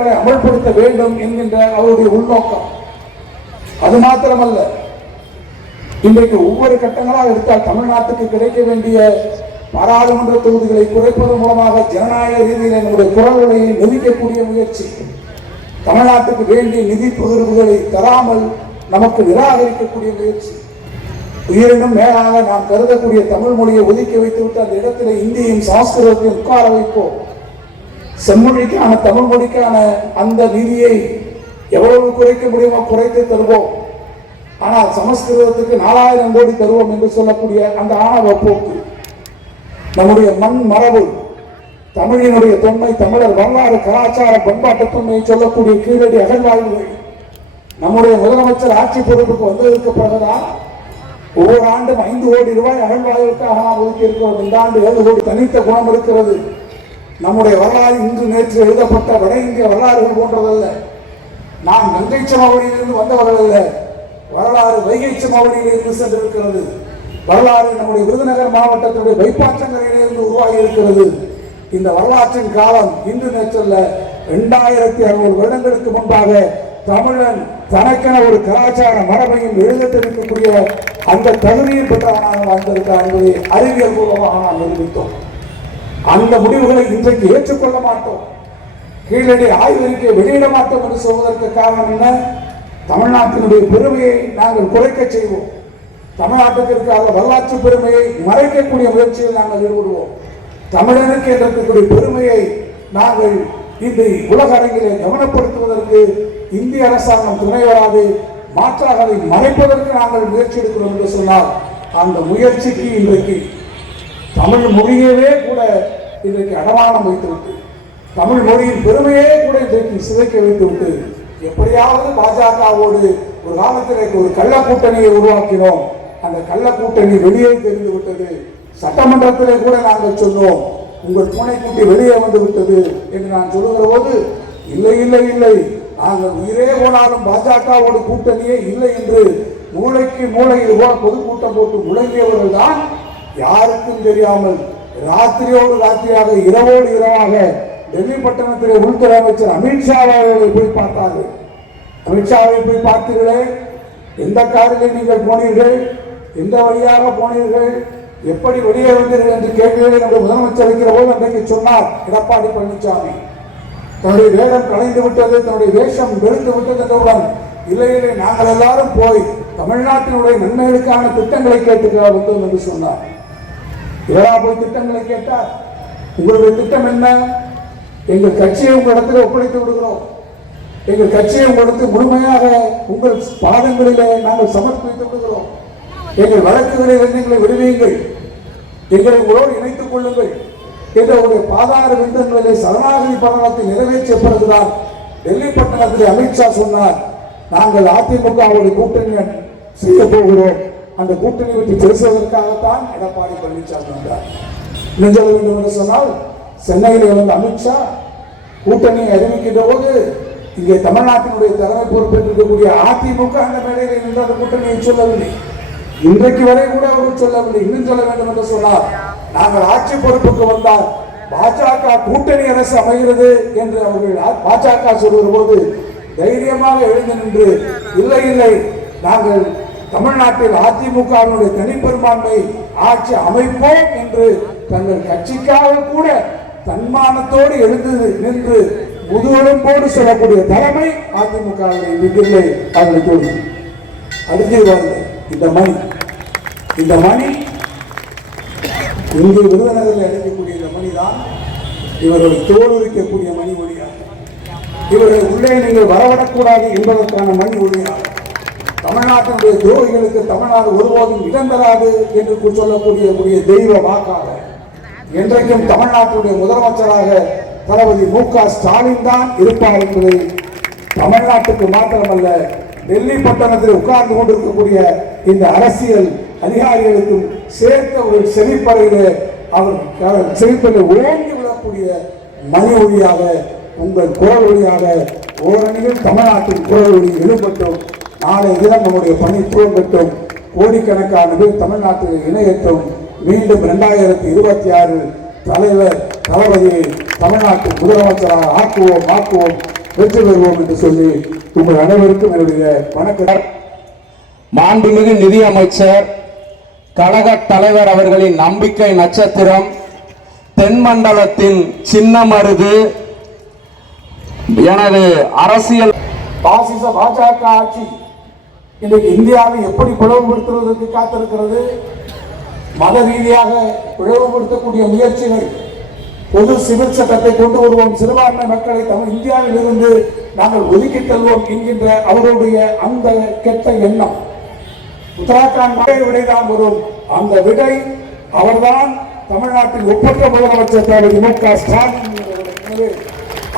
சட்டங்களை அமல்படுத்த வேண்டும் என்கின்ற அவருடைய உள்நோக்கம். அது மாத்திரமல்ல. இன்றைக்கு ஒவ்வொரு கட்டங்களாக எடுத்தால் தமிழ்நாட்டுக்கு கிடைக்க வேண்டிய பாராளுமன்ற தொகுதிகளை குறைப்பதன் மூலமாக ஜனநாயக ரீதியில் நம்முடைய குரல்களை நெருக்கக்கூடிய முயற்சி. தமிழ்நாட்டுக்கு வேண்டிய நிதி பகிர்வுகளை தராமல் நமக்கு நிராகரிக்கக்கூடிய முயற்சி. உயிரினும் மேலாக நாம் கருதக்கூடிய தமிழ் மொழியை ஒதுக்கி வைத்துவிட்டு அந்த இடத்துல இந்தியையும் சமஸ்கிருதத்தையும் உட்கார வைப்போம். செம்மொழிக்கான தமிழ் மொழிக்கான அந்த நிதியை எவ்வளவு குறைக்க முடியுமோ குறைத்து தருவோம். ஆனால் சமஸ்கிருதத்துக்கு நாலாயிரம் கோடி தருவோம் என்று சொல்லக்கூடிய அந்த ஆணவ போக்கு நம்முடைய மண் மரபு தமிழினுடைய தொன்மை தமிழர் வரலாறு கலாச்சார பண்பாட்டு தொன்மையை சொல்லக்கூடிய கீழடி அகழ்வாய்வுகள் நம்முடைய முதலமைச்சர் ஆட்சி பொறுப்புக்கு வந்ததற்கு பிறகுதான் ஒவ்வொரு ஆண்டும் ஐந்து கோடி ரூபாய் அகழ்வாய்வுக்காக நாம் ஒதுக்கி இருக்கிறோம் இந்த ஆண்டு ஏழு கோடி தனித்த குணம் இருக்கிறது. நம்முடைய வரலாறு இன்று நேற்று எழுதப்பட்ட வட இந்திய வரலாறுகள் போன்றதல்ல. நாம் கங்கை சமவெளியிலிருந்து வந்தவர்கள் அல்ல வரலாறு வைகை சமவெளியிலிருந்து சென்றிருக்கிறது. வரலாறு நம்முடைய விருதுநகர் மாவட்டத்தினுடைய வைப்பாற்றங்களிலிருந்து உருவாகி இருக்கிறது இந்த வரலாற்றின் காலம் இன்று நேற்றல்ல. இரண்டாயிரத்தி அறுபது வருடங்களுக்கு முன்பாக தமிழன் தனக்கென ஒரு கலாச்சார மரபையும் எழுத அந்த தகுதியில் பெற்றவனாக வாழ்ந்திருக்கிறார் என்பதை அறிவியல் பூர்வமாக நாம் நிரூபித்தோம். அந்த முடிவுகளை இன்றைக்கு ஏற்றுக்கொள்ள மாட்டோம். கீழடி ஆய்வறிக்கை வெளியிட மாட்டோம் என்று சொல்வதற்கு காரணம் என்ன? தமிழ்நாட்டினுடைய பெருமையை நாங்கள் குறைக்க செய்வோம். தமிழ்நாட்டுக்கு இருக்காத வரலாற்று பெருமையை மறைக்கக்கூடிய முயற்சியில் நாங்கள் ஈடுபடுவோம். தமிழனுக்கு இருக்கக்கூடிய பெருமையை நாங்கள் இந்த உலக அரங்கிலே கவனப்படுத்துவதற்கு இந்திய அரசாங்கம் துணை வராது மாற்றாக அதை மறைப்பதற்கு நாங்கள் முயற்சி எடுக்கிறோம் என்று சொன்னால் அந்த முயற்சிக்கு இன்றைக்கு தமிழ் மொழியவே கூட இன்றைக்கு அடமானம் வைத்துவிட்டு தமிழ் மொழியின் பெருமையே கூட இன்றைக்கு சிதைக்க வைத்துவிட்டு எப்படியாவது பாஜகவோடு ஒரு காலத்தில் ஒரு கள்ள கூட்டணியை உருவாக்கினோம். அந்த கள்ள கூட்டணி வெளியே தெரிந்து விட்டது. சட்டமன்றத்திலே கூட நாங்கள் சொன்னோம் உங்கள் பூனைக்குட்டி வெளியே வந்து விட்டது என்று நான் சொல்லுகிற போது இல்லை இல்லை இல்லை. நாங்கள் உயிரே போனாலும் பாஜகவோட கூட்டணியே இல்லை என்று மூளைக்கு மூளையில் போல பொதுக்கூட்டம் போட்டு முழங்கியவர்கள் தான் யாருக்கும் தெரியாமல் ராத்திரியோடு ராத்திரியாக இரவோடு இரவாக டெல்லி பட்டணத்திலே உள்துறை அமைச்சர் அமித்ஷா அவர்களை போய் பார்த்தார்கள். அமித்ஷாவை போய் பார்த்தீர்களே எந்த காரில் நீங்கள் போனீர்கள்? எந்த வழியாக போனீர்கள்? எப்படி வெளியே வந்தீர்கள் என்று கேள்வியை நம்முடைய முதலமைச்சர் வைக்கிற போது அன்றைக்கு சொன்னார் எடப்பாடி பழனிசாமி தன்னுடைய வேடம் கலைந்து விட்டது தன்னுடைய வேஷம் வெறுத்து விட்டது என்றவுடன் இல்லை இல்லை நாங்கள் எல்லாரும் போய் தமிழ்நாட்டினுடைய நன்மைகளுக்கான திட்டங்களை கேட்டுக்க வந்தோம் என்று சொன்னார். இவரா போய் திட்டங்களை கேட்டார். உங்களுடைய திட்டம் என்ன? எங்கள் கட்சியை உங்கள் இடத்துல ஒப்படைத்து விடுகிறோம். எங்கள் கட்சியை உங்களுக்கு முழுமையாக உங்கள் பாதங்களிலே நாங்கள் சமர்ப்பித்து விடுகிறோம். எங்கள் வழக்குகளில் எங்களை விடுவீங்கள் எங்களை உங்களோடு இணைத்துக் கொள்ளுங்கள். என்ற உடைய பாதார விந்தங்களிலே சரணாகதி பரணத்தை நிறைவேற்றிய பிறகுதான் டெல்லி பட்டணத்தில் அமித்ஷா சொன்னார் நாங்கள் அதிமுகவுடைய கூட்டணி செய்ய போகிறோம். அந்த கூட்டணி பற்றி பேசுவதற்காகத்தான் எடப்பாடி பழனிசாமி வந்தார். இன்னும் சொல்ல வேண்டும் என்று சொன்னால் சென்னையில் வந்த அமித்ஷா கூட்டணி அறிவிக்கின்ற போது இங்கே தமிழ்நாட்டினுடைய தலைமை பொறுப்பேற்றிருக்கக்கூடிய அதிமுக அந்த மேடையில் இருந்து அந்த கூட்டணியை சொல்லவில்லை. இன்றைக்கு வரை கூட அவர் சொல்லவில்லை. இன்னும் சொல்ல வேண்டும் என்று சொன்னார் நாங்கள் ஆட்சி பொறுப்புக்கு வந்தால் பாஜக கூட்டணி அரசு அமைகிறது என்று அவர்கள் பாஜக சொல்கிற போது தைரியமாக எழுந்து நின்று இல்லை இல்லை நாங்கள் தமிழ்நாட்டில் அதிமுகவினுடைய தனிப்பெரும்பான்மை ஆட்சி அமைப்போம் என்று தங்கள் கட்சிக்காக கூட தன்மானத்தோடு எழுந்து நின்று முதுகெலும்போடு சொல்லக்கூடிய தலைமை அதிமுக இல்லை. அவர்களுக்கு அடுத்து இந்த மணி. இந்த மணி இங்கே விருதுநகரில் அடைக்கக்கூடிய இந்த மணி தான் இவர்கள் தோல் உரிக்கக்கூடிய மணி ஒளியாகும். இவர்கள் உள்ளே நீங்கள் வரவிடக்கூடாது என்பதற்கான மணி ஒளியாகும். தமிழ்நாட்டினுடைய துரோகிகளுக்கு தமிழ்நாடு ஒருபோதும் இடம் தராது என்று சொல்லக்கூடிய கூடிய தெய்வ வாக்காக என்றைக்கும் தமிழ்நாட்டுடைய முதலமைச்சராக தளபதி மு க ஸ்டாலின் தான் இருப்பார் என்பதை தமிழ்நாட்டுக்கு மாத்திரமல்ல டெல்லி பட்டணத்தில் உட்கார்ந்து கொண்டிருக்கக்கூடிய இந்த அரசியல் அதிகாரிகளுக்கும் சேர்த்த ஒரு செழிப்பறையில் அவர் அவர் செழிப்பதை ஓங்கி விடக்கூடிய மணி ஒளியாக உங்கள் குரல் ஒளியாக ஓரணியில் தமிழ்நாட்டின் குரல் ஒளி எழும்பட்டும். நாளை தினம் நம்முடைய பணி துவங்கட்டும். கோடிக்கணக்கான பேர் தமிழ்நாட்டில் இணையட்டும். மீண்டும் இரண்டாயிரத்தி இருபத்தி ஆறு தலைவர் தளபதியை தமிழ்நாட்டு முதலமைச்சராக ஆக்குவோம் ஆக்குவோம் வெற்றி பெறுவோம் என்று சொல்லி உங்கள் அனைவருக்கும் என்னுடைய வணக்கம் மாண்புமிகு நிதியமைச்சர் கழக தலைவர் அவர்களின் நம்பிக்கை நட்சத்திரம் தென்மண்டலத்தின் சின்னமருது எனது அரசியல் பாசிச பாஜக ஆட்சி. இன்றைக்கு இந்தியாவை எப்படி பிளவுபடுத்துவதற்கு காத்திருக்கிறது? மத ரீதியாக பிளவுபடுத்தக்கூடிய முயற்சிகள் பொது சிவில் சட்டத்தை கொண்டு வருவோம். சிறுபான்மை மக்களை தமிழ் இந்தியாவில் இருந்து நாங்கள் ஒதுக்கி தருவோம் என்கின்ற அவருடைய அந்த கெட்ட எண்ணம். உத்தராகண்ட் விடைதான் வரும். அந்த விடை அவர்தான் தமிழ்நாட்டின் ஒப்பற்ற முதலமைச்சர் தலைவர் மு க ஸ்டாலின்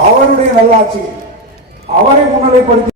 அவருடைய நல்லாட்சி. அவரை முன்னிலைப்படுத்தி